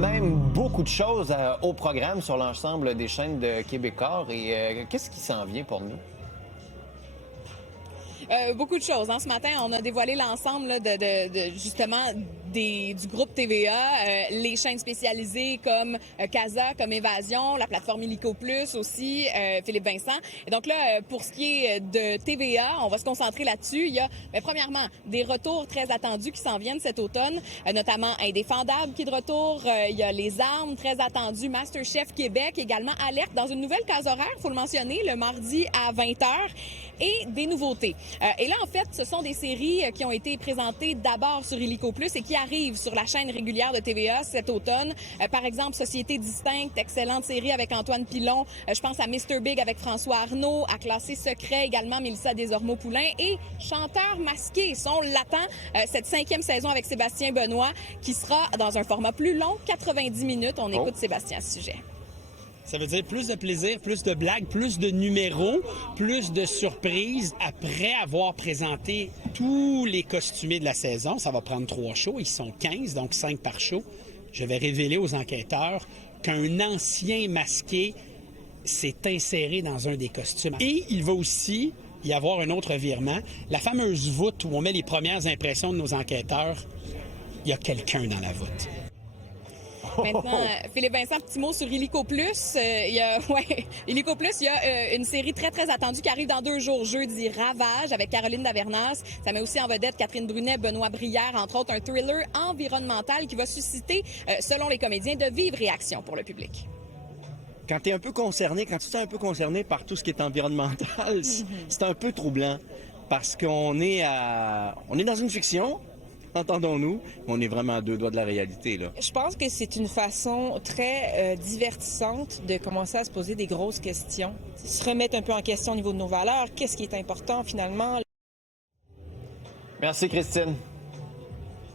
même beaucoup de choses au programme sur l'ensemble des chaînes de Québécois. Et qu'est-ce qui s'en vient pour nous? Beaucoup de choses. Ce matin, on a dévoilé l'ensemble là, justement du groupe TVA, les chaînes spécialisées comme Casa, comme Évasion, la plateforme Illico Plus aussi, Philippe Vincent. Et donc là, pour ce qui est de TVA, on va se concentrer là-dessus. Il y a, premièrement, des retours très attendus qui s'en viennent cet automne, notamment Indéfendable qui est de retour. Il y a Les Armes, très attendues, MasterChef Québec, également Alerte dans une nouvelle case horaire, il faut le mentionner, le mardi à 20h, et des nouveautés. Et là, en fait, ce sont des séries qui ont été présentées d'abord sur Illico Plus et qui arrivent sur la chaîne régulière de TVA cet automne. Par exemple, Société distincte, excellente série avec Antoine Pilon. Je pense à Mr. Big avec François Arnaud, à Classé secret également Mélissa Desormeaux-Poulain et Chanteurs masqués sont latents. Cette 5e saison avec Sébastien Benoît qui sera dans un format plus long, 90 minutes. On écoute Sébastien à ce sujet. Ça veut dire plus de plaisir, plus de blagues, plus de numéros, plus de surprises. Après avoir présenté tous les costumés de la saison, ça va prendre 3 shows. Ils sont 15, donc 5 par show. Je vais révéler aux enquêteurs qu'un ancien masqué s'est inséré dans un des costumes. Et il va aussi y avoir un autre virement. La fameuse voûte où on met les premières impressions de nos enquêteurs, il y a quelqu'un dans la voûte. Maintenant, Philippe Vincent, petit mot sur Illico Plus. Illico Plus, il y a une série très, très attendue qui arrive dans 2 jours. Jeudi, Ravage avec Caroline Davernas. Ça met aussi en vedette Catherine Brunet, Benoît Brière, entre autres, un thriller environnemental qui va susciter, selon les comédiens, de vives réactions pour le public. Quand tu es un peu concerné, quand tu te sens un peu concerné par tout ce qui est environnemental, c'est un peu troublant parce qu'on est dans une fiction. Entendons-nous, on est vraiment à 2 doigts de la réalité, là. Je pense que c'est une façon très divertissante de commencer à se poser des grosses questions. Se remettre un peu en question au niveau de nos valeurs. Qu'est-ce qui est important, finalement? Merci, Christine.